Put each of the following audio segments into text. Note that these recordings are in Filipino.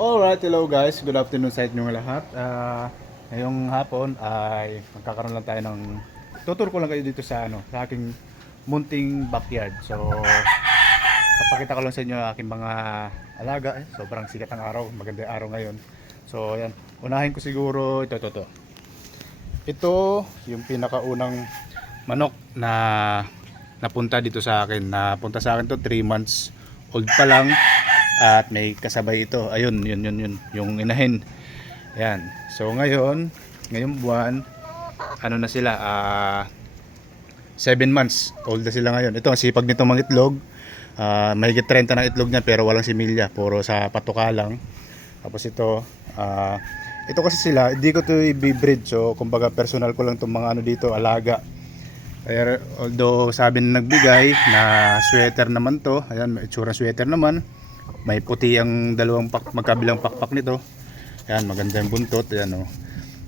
Alright, hello guys. Good afternoon sa inyong lahat. Ngayong hapon ay magkakaroon lang tayo ng tutur ko lang kayo dito sa aking munting backyard. So, papakita ko lang sa inyo ang aking mga alaga. Sobrang sikat ng araw, maganda yung araw ngayon. So, ayan. Unahin ko siguro ito. Ito yung pinakaunang manok na napunta dito sa akin. Napunta sa akin to 3 months old pa lang. At may kasabay ito. Ayun, yun. Yung inahin. Ayan. So ngayong buwan, ano na sila, 7 months old na sila ngayon. Ito, ang sipag nito mangitlog. Mahigit 30 ng itlog niya pero walang similya. Puro sa patuka lang. Tapos ito kasi sila, hindi ko to i-breed. So, kumbaga personal ko lang itong mga ano dito, alaga. Kaya, although sabi na nagbigay na sweater naman to. Ayan, may itsura sweater naman. May puti ang dalawang magkabilang pakpak nito. Ayan, maganda yung buntot. Ayan, oh.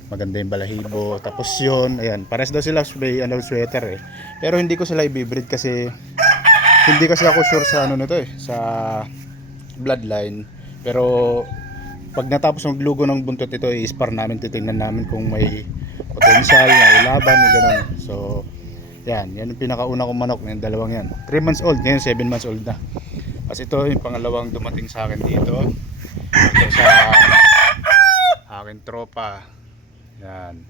Maganda yung balahibo. Tapos yun, ayan, pares daw sila may sweater eh. Pero hindi ko sila i-breed kasi hindi kasi ako sure sa ano nito eh, sa bloodline. Pero pag natapos ng lugo ng buntot ito, i-spar namin, titingnan namin kung may potential na ilaban, gano'n. So, yan yung pinakauna kong manok, yung dalawang yan. 3 months old, ngayon 7 months old na. Kasi ito yung pangalawang dumating sa akin dito. Ito sa aking tropa. Yan.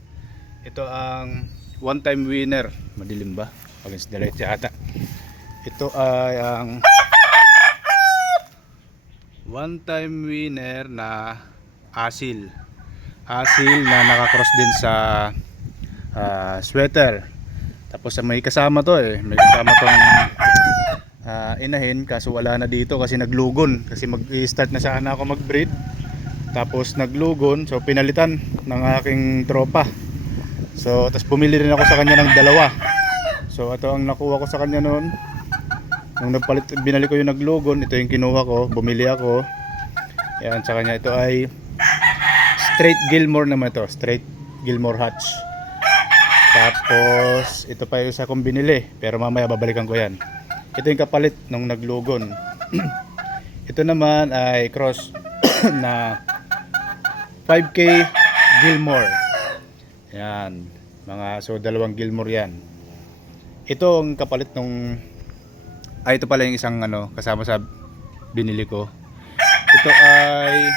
Ito ang one time winner. Madilim ba? Against the light yata. Ito ay ang one time winner na asil. Asil na nakakross din sa sweater. Tapos may kasama to eh. May kasama tong inahin, kaso wala na dito kasi naglugon. Kasi mag-start na sana ako mag-breed. Tapos naglugon, so pinalitan ng aking tropa. So, tapos bumili rin ako sa kanya ng dalawa. So, ito ang nakuha ko sa kanya noon. Nung binalik ko yung naglugon, ito yung kinuha ko, bumili ako. Yan, sa kanya ito ay straight Gilmore naman ito, straight Gilmore Hatch. Tapos, ito pa yung isa kong binili, pero mamaya babalikan ko yan. Ito yung kapalit nung naglugon. Ito naman ay cross na 5K Gilmore. Yan. So dalawang Gilmore yan. Ito ang kapalit nung ito pala yung isang kasama sa binili ko. Ito ay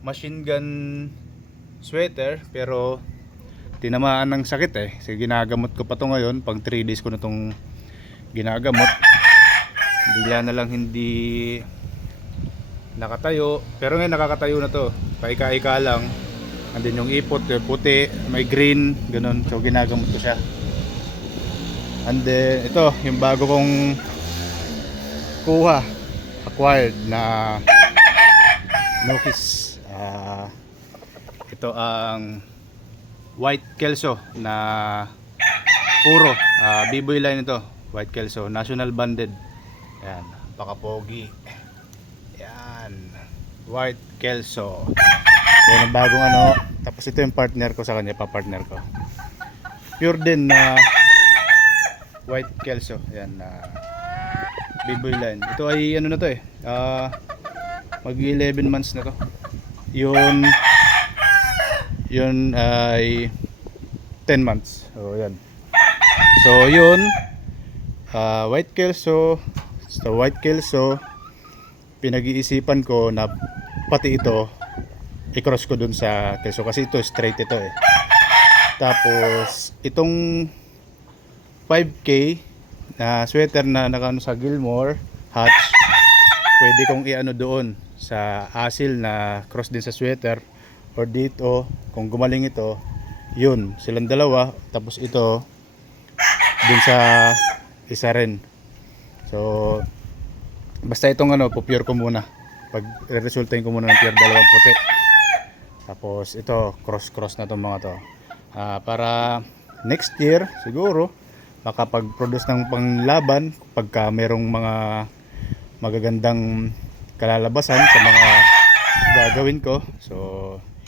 machine gun sweater pero tinamaan ng sakit eh. Kasi ginagamot ko pa to ngayon. Pag 3 days ko na tong ginagamot. Bigla na lang hindi nakatayo, pero ngayon nakakatayo na to, paika-ika lang. Andun yung ipot, yung puti, may green, ganun. So ginagamot ko siya. And then ito yung bago kong acquired na Nokis. Ito ang white kelso na puro B-boy line ito. White kelso, national banded. Yan, pakapogi. Yan, white kelso. Yan ang bagong tapos ito yung partner ko sa kanya, pa-partner ko. Pure din na white kelso. Yan, B-boy line. Ito ay na to eh. Mag 11 months na to. Yun ay 10 months. So yan. So yun, white kelso. So white kelso, pinag-iisipan ko na pati ito i-cross ko dun sa kelso kasi ito straight ito eh. Tapos itong 5K na sweater na nakano sa Gilmore Hatch, pwede kong i-ano doon sa asil na cross din sa sweater, or dito kung gumaling ito, yun silang dalawa. Tapos ito dun sa isa rin. So basta itong pupure ko muna. Pag resultahin ko muna ng pure dalawang puti. Tapos ito cross na itong mga to. Para next year siguro makapag-produce ng panglaban pagka merong mga magagandang kalalabasan sa mga gagawin ko. So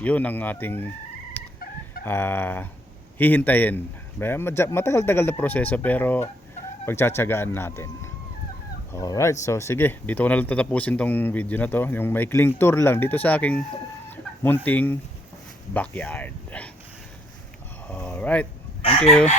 yun ang ating hihintayin. Matagal-tagal na proseso pero pagtsatsagaan natin. Alright, so sige, dito ko na lang tatapusin tong video na to, yung maikling tour lang dito sa aking munting backyard. Alright, thank you.